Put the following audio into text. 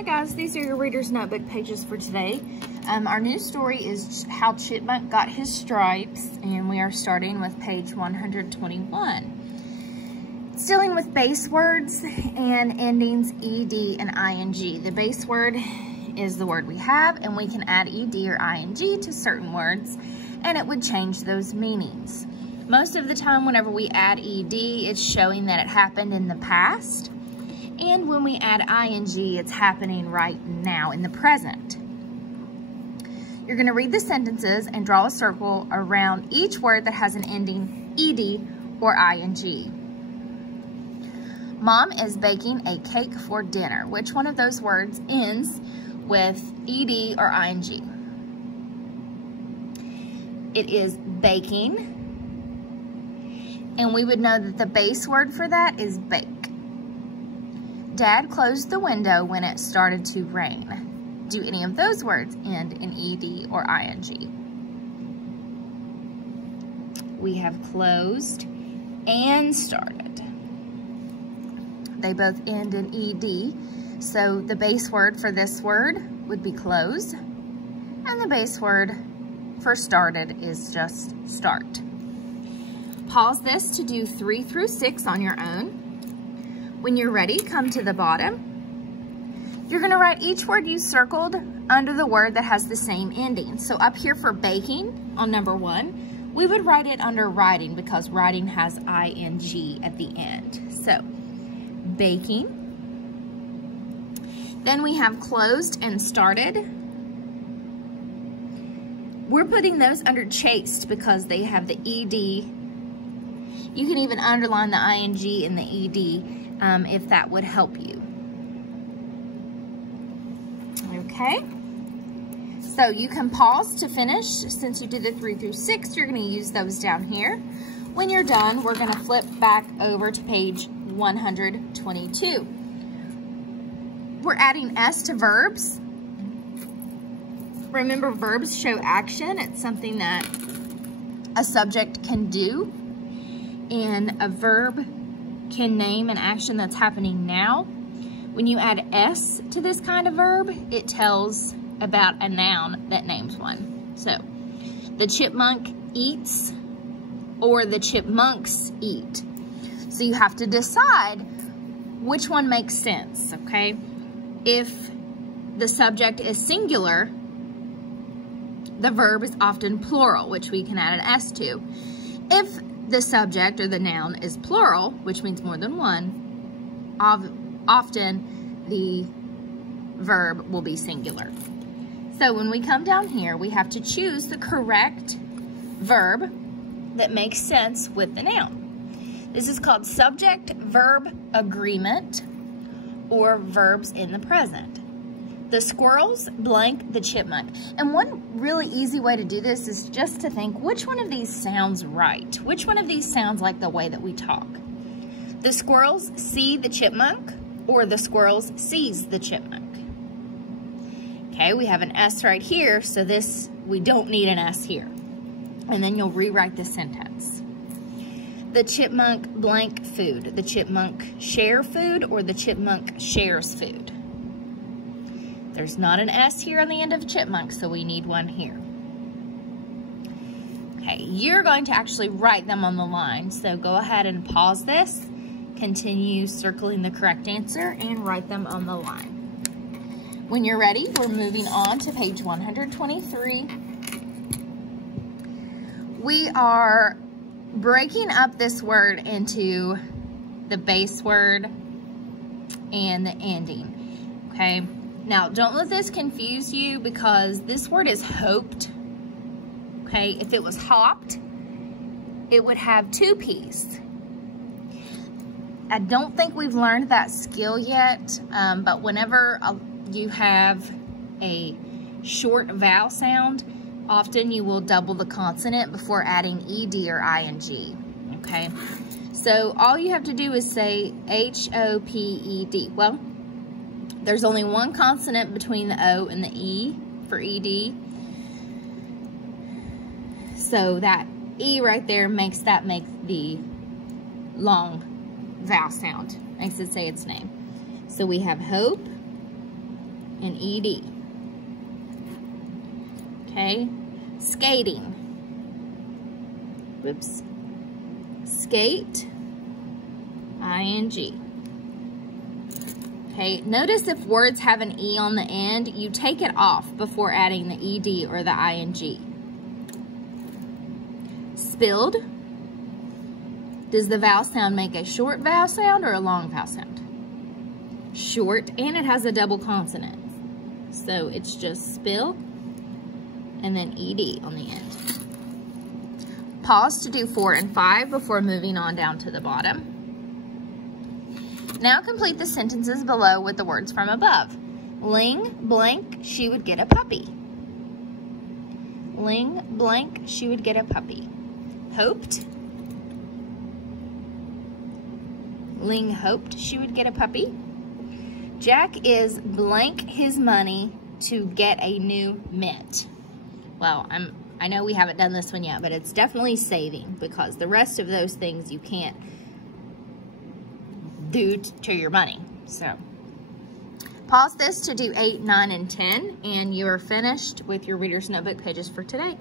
Hi guys, these are your Reader's Notebook pages for today. Our new story is How Chipmunk Got His Stripes, and we are starting with page 121. It's dealing with base words and endings ed and ing. The base word is the word we have, and we can add ed or ing to certain words, and it would change those meanings. Most of the time, whenever we add ed, it's showing that it happened in the past. And when we add ing, it's happening right now in the present. You're going to read the sentences and draw a circle around each word that has an ending ed or ing. Mom is baking a cake for dinner. Which one of those words ends with ed or ing? It is baking. And we would know that the base word for that is bake. Dad closed the window when it started to rain. Do any of those words end in ed or ing? We have closed and started. They both end in ed, so the base word for this word would be close, and the base word for started is just start. Pause this to do 3 through 6 on your own. When you're ready, come to the bottom. You're going to write each word you circled under the word that has the same ending. So up here for baking on number 1, we would write it under writing because writing has ing at the end. So baking. Then we have closed and started. We're putting those under chased because they have the ed. You can even underline the ing and the ed. If that would help you. Okay, so you can pause to finish. Since you did the 3 through 6, you're going to use those down here. When you're done, we're going to flip back over to page 122. We're adding s to verbs. Remember, verbs show action. It's something that a subject can do, and a verb can name an action that's happening now. When you add s to this kind of verb, it tells about a noun that names one. So, the chipmunk eats, or the chipmunks eat. So you have to decide which one makes sense, okay? If the subject is singular, the verb is often plural, which we can add an s to. If the subject or the noun is plural, which means more than one, often the verb will be singular. So when we come down here, we have to choose the correct verb that makes sense with the noun. This is called subject-verb agreement, or verbs in the present. The squirrels blank the chipmunk. And one really easy way to do this is just to think, which one of these sounds right? Which one of these sounds like the way that we talk? The squirrels see the chipmunk, or the squirrels sees the chipmunk? Okay, we have an S right here, so this, we don't need an S here. And then you'll rewrite the sentence. The chipmunk blank food. The chipmunk share food, or the chipmunk shares food? There's not an S here on the end of chipmunk, so we need one here. Okay, you're going to actually write them on the line, so go ahead and pause this, continue circling the correct answer, and write them on the line. When you're ready, we're moving on to page 123. We are breaking up this word into the base word and the ending, okay? Now, don't let this confuse you because this word is hoped, okay? If it was hopped, it would have 2 P's. I don't think we've learned that skill yet, but whenever you have a short vowel sound, often you will double the consonant before adding ed or ing, okay? So all you have to do is say H-O-P-E-D. Well, there's only one consonant between the O and the E for ed. So that E right there makes the long vowel sound. Makes it say its name. So we have hope, and ED. Okay, skating. Whoops. Skate, ING. Okay, notice if words have an E on the end, you take it off before adding the ED or the ING. Spilled. Does the vowel sound make a short vowel sound or a long vowel sound? Short, and it has a double consonant. So it's just spill and then ED on the end. Pause to do 4 and 5 before moving on down to the bottom. Now complete the sentences below with the words from above. Ling blank, she would get a puppy. Ling blank, she would get a puppy. Hoped. Ling hoped she would get a puppy. Jack is blank his money to get a new mitt. Well, I know we haven't done this one yet, but it's definitely saving because the rest of those things you can't do to your money. So pause this to do 8, 9, and 10, and you are finished with your Reader's Notebook pages for today.